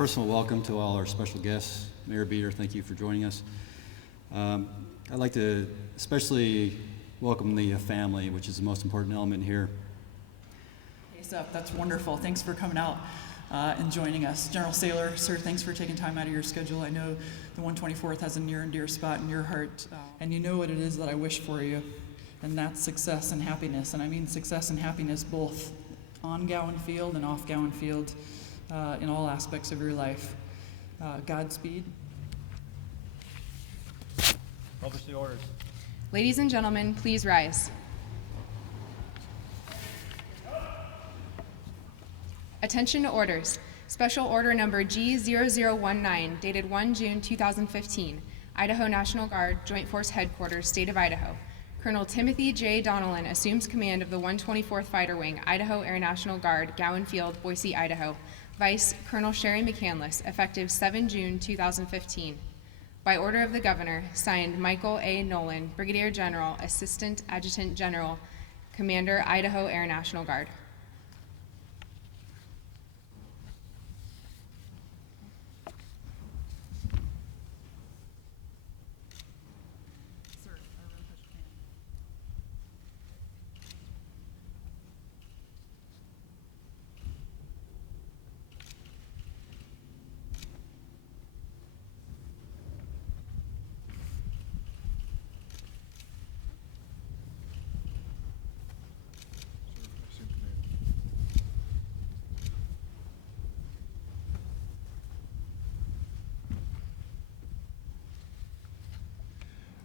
personal welcome to all our special guests. Mayor Beater, thank you for joining us. I'd like to especially welcome the family, which is the most important element here. Hey, Seth, that's wonderful. Thanks for coming out and joining us. General Saylor, sir, thanks for taking time out of your schedule. I know the 124th has a near and dear spot in your heart, and you know what it is that I wish for you, and that's success and happiness. And I mean success and happiness both on Gowen Field and off Gowen Field, in all aspects of your life. Godspeed. Publish the orders. Ladies and gentlemen, please rise. Attention to orders. Special order number G0019, dated 1 June 2015, Idaho National Guard, Joint Force Headquarters, State of Idaho. Colonel Timothy J. Donnellan assumes command of the 124th Fighter Wing, Idaho Air National Guard, Gowen Field, Boise, Idaho. Vice Colonel Sherry McCandless, effective 7 June 2015. By order of the Governor, signed Michael A. Nolan, Brigadier General, Assistant Adjutant General, Commander, Idaho Air National Guard.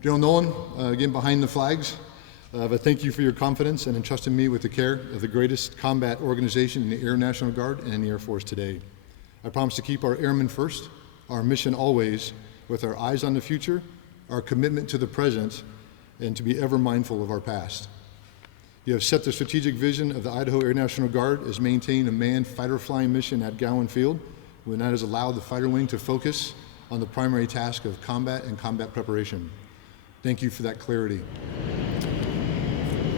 General Nolan, again behind the flags, but thank you for your confidence and entrusting me with the care of the greatest combat organization in the Air National Guard and in the Air Force today. I promise to keep our airmen first, our mission always, with our eyes on the future, our commitment to the present, and to be ever mindful of our past. You have set the strategic vision of the Idaho Air National Guard as maintaining a manned fighter flying mission at Gowen Field, when that has allowed the fighter wing to focus on the primary task of combat and combat preparation. Thank you for that clarity.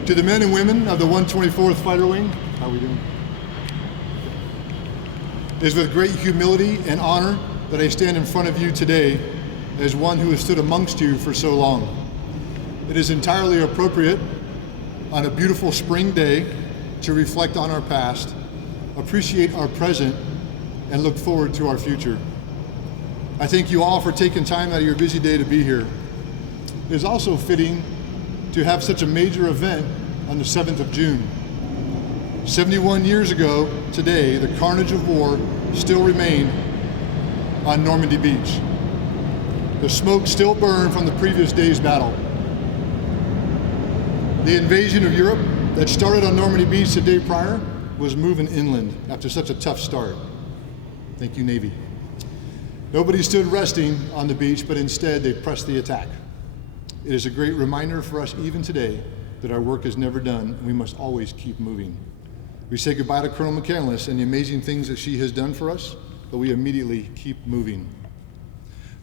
To the men and women of the 124th Fighter Wing, how are we doing? It is with great humility and honor that I stand in front of you today as one who has stood amongst you for so long. It is entirely appropriate on a beautiful spring day to reflect on our past, appreciate our present, and look forward to our future. I thank you all for taking time out of your busy day to be here. It is also fitting to have such a major event on the 7th of June. 71 years ago today, the carnage of war still remained on Normandy Beach. The smoke still burned from the previous day's battle. The invasion of Europe that started on Normandy Beach the day prior was moving inland after such a tough start. Thank you, Navy. Nobody stood resting on the beach, but instead they pressed the attack. It is a great reminder for us even today that our work is never done and we must always keep moving. We say goodbye to Colonel McCandless and the amazing things that she has done for us, but we immediately keep moving.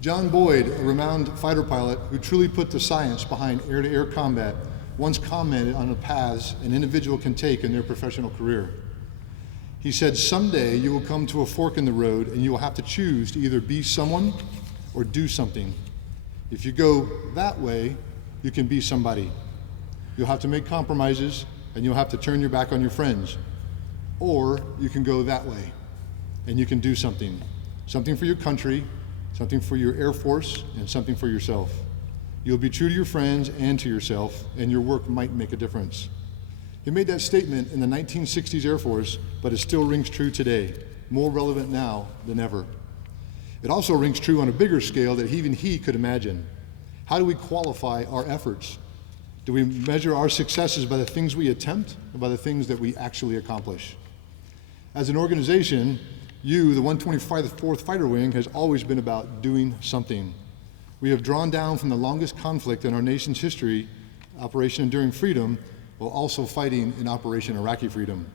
John Boyd, a renowned fighter pilot who truly put the science behind air-to-air combat, once commented on the paths an individual can take in their professional career. He said, "Someday you will come to a fork in the road and you will have to choose to either be someone or do something. If you go that way, you can be somebody. You'll have to make compromises and you'll have to turn your back on your friends. Or you can go that way and you can do something. Something for your country, something for your Air Force, and something for yourself. You'll be true to your friends and to yourself, and your work might make a difference." He made that statement in the 1960s Air Force, but it still rings true today, more relevant now than ever. It also rings true on a bigger scale that even he could imagine. How do we qualify our efforts? Do we measure our successes by the things we attempt or by the things that we actually accomplish? As an organization, you, the 124th Fighter Wing, has always been about doing something. We have drawn down from the longest conflict in our nation's history, Operation Enduring Freedom, while also fighting in Operation Iraqi Freedom.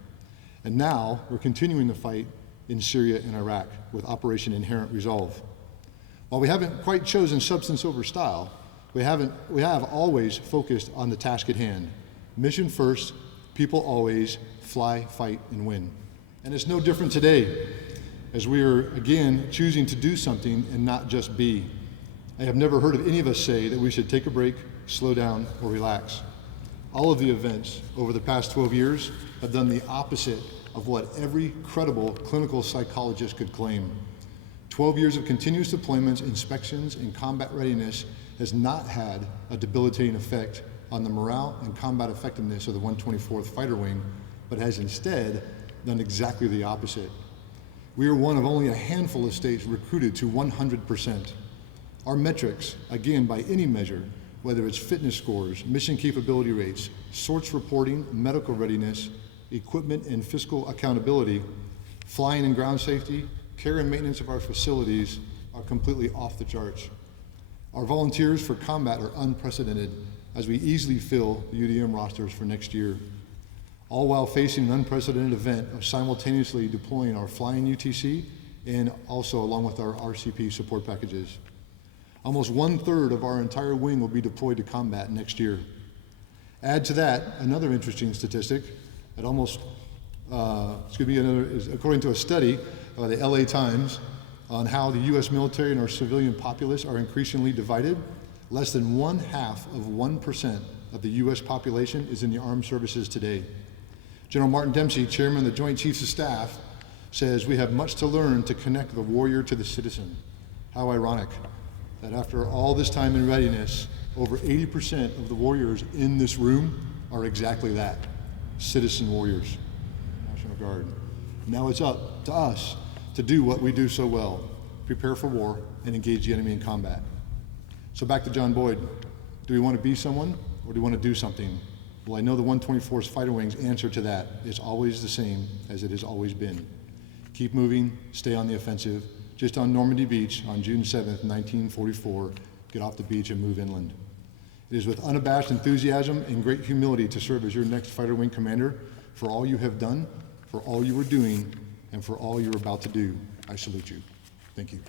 And now we're continuing the fight in Syria and Iraq with Operation Inherent Resolve. While we haven't quite chosen substance over style, we have always focused on the task at hand. Mission first, people always, fly, fight, and win. And it's no different today. as we are again choosing to do something and not just be. I have never heard of any of us say that we should take a break, slow down, or relax. All of the events over the past 12 years have done the opposite of what every credible clinical psychologist could claim. 12 years of continuous deployments, inspections, and combat readiness has not had a debilitating effect on the morale and combat effectiveness of the 124th Fighter Wing, but has instead done exactly the opposite. We are one of only a handful of states recruited to 100%. Our metrics, again by any measure, whether it's fitness scores, mission capability rates, sorts reporting, medical readiness, equipment and fiscal accountability, flying and ground safety, care and maintenance of our facilities, are completely off the charts. Our volunteers for combat are unprecedented as we easily fill the UDM rosters for next year, all while facing an unprecedented event of simultaneously deploying our flying UTC and also along with our RCP support packages. Almost 1/3 of our entire wing will be deployed to combat next year. Add to that another interesting statistic that according to a study by the LA Times on how the US military and our civilian populace are increasingly divided, less than 0.5% of the US population is in the armed services today. General Martin Dempsey, Chairman of the Joint Chiefs of Staff, says we have much to learn to connect the warrior to the citizen. How ironic that after all this time in readiness, over 80% of the warriors in this room are exactly that, citizen warriors, National Guard. Now it's up to us to do what we do so well, prepare for war and engage the enemy in combat. So back to John Boyd. Do we want to be someone or do we want to do something? Well, I know the 124th Fighter Wing's answer to that is always the same as it has always been. Keep moving, stay on the offensive. Just on Normandy Beach on June 7th, 1944, get off the beach and move inland. It is with unabashed enthusiasm and great humility to serve as your next Fighter Wing commander for all you have done, for all you are doing, and for all you're about to do. I salute you. Thank you.